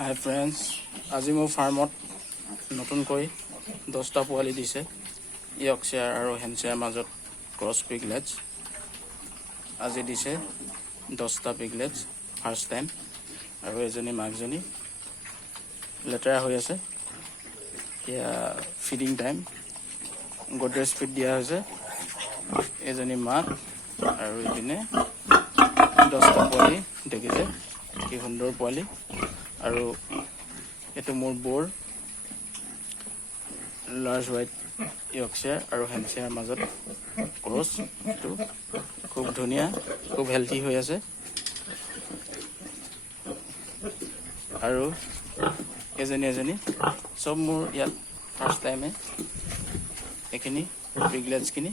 হাই friends, আজি মোৰ ফাৰ্মত নতুনকৈ 10টা পোৱালি দিছে। ইয়ৰ্কশ্বায়াৰ আৰু হেম্পশ্বায়াৰ মাজত ক্ৰছ পিগলেটছ আজি দিছে 10টা পিগলেটছ ফাৰ্ষ্ট টাইম। আৰু এজনী মাকজনী লেতেৰা হৈ আছে। এতিয়া ফিডিং টাইম, গডৰেজ ফিড দিয়া হৈছে। এজনী মাক আৰু ইপিনে 10টা পোৱালি দেখিছে, কি সুন্দৰ পোৱালি। আৰু এইটো মোৰ বৰ লাৰ্জ হোৱাইট ইয়ৰ্কশ্বায়াৰ আৰু হেম্পশ্বায়াৰ মাজত ক্ৰছ। এইটো খুব ধুনীয়া, খুব হেল্থি হৈ আছে। আৰু এজনী চব মোৰ ইয়াত ফাৰ্ষ্ট টাইমে এইখিনি পিগলেটছখিনি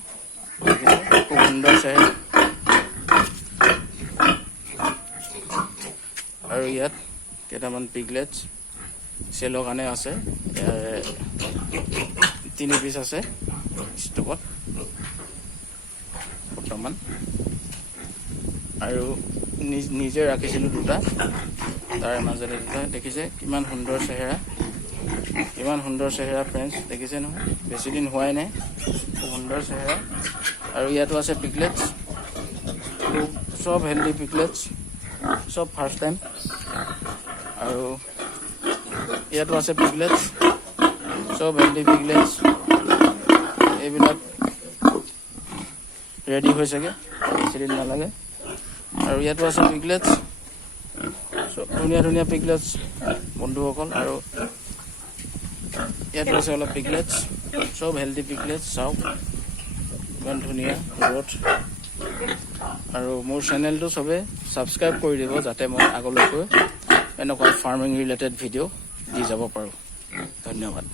দেখিছে, খুব সুন্দৰ চেহেৰা। আৰু ইয়াত কেইটামান পিগলেটছ চেলৰ কাৰণে আছে। ইয়াৰ 3 পিচ আছে ষ্টকত বৰ্তমান। আৰু নিজে ৰাখিছিলোঁ 2টা, তাৰে মাজতে 2টা দেখিছে। কিমান সুন্দৰ চেহেৰা ফ্ৰেণ্ডছ, দেখিছে নহয়? বেছি দিন হোৱাই নাই, খুব সুন্দৰ চেহেৰা। আৰু ইয়াতো আছে পিগলেটছ, চব হেল্থি পিগলেটছ, চব ফাৰ্ষ্ট টাইম। আৰু ইয়াতো আছে পিগলেটছ, চব হেল্থি পিগলেটছ। এইবিলাক ৰেডি হৈছেগৈ, বেছিদিন নালাগে। আৰু ইয়াতো আছে পিগলেটছ, চব ধুনীয়া পিগলেটছ বন্ধুসকল। আৰু ইয়াতো আছে অলপ পিগলেটছ, চব হেল্থি পিগলেটছ। চাওক ইমান ধুনীয়া গ্ৰথ। আৰু মোৰ চেনেলটো চবে ছাবস্ক্ৰাইব কৰি দিব, যাতে মই আগলৈকৈ এনেকুৱা ফাৰ্মিং ৰিলেটেড ভিডিঅ' দি যাব পাৰোঁ। ধন্যবাদ।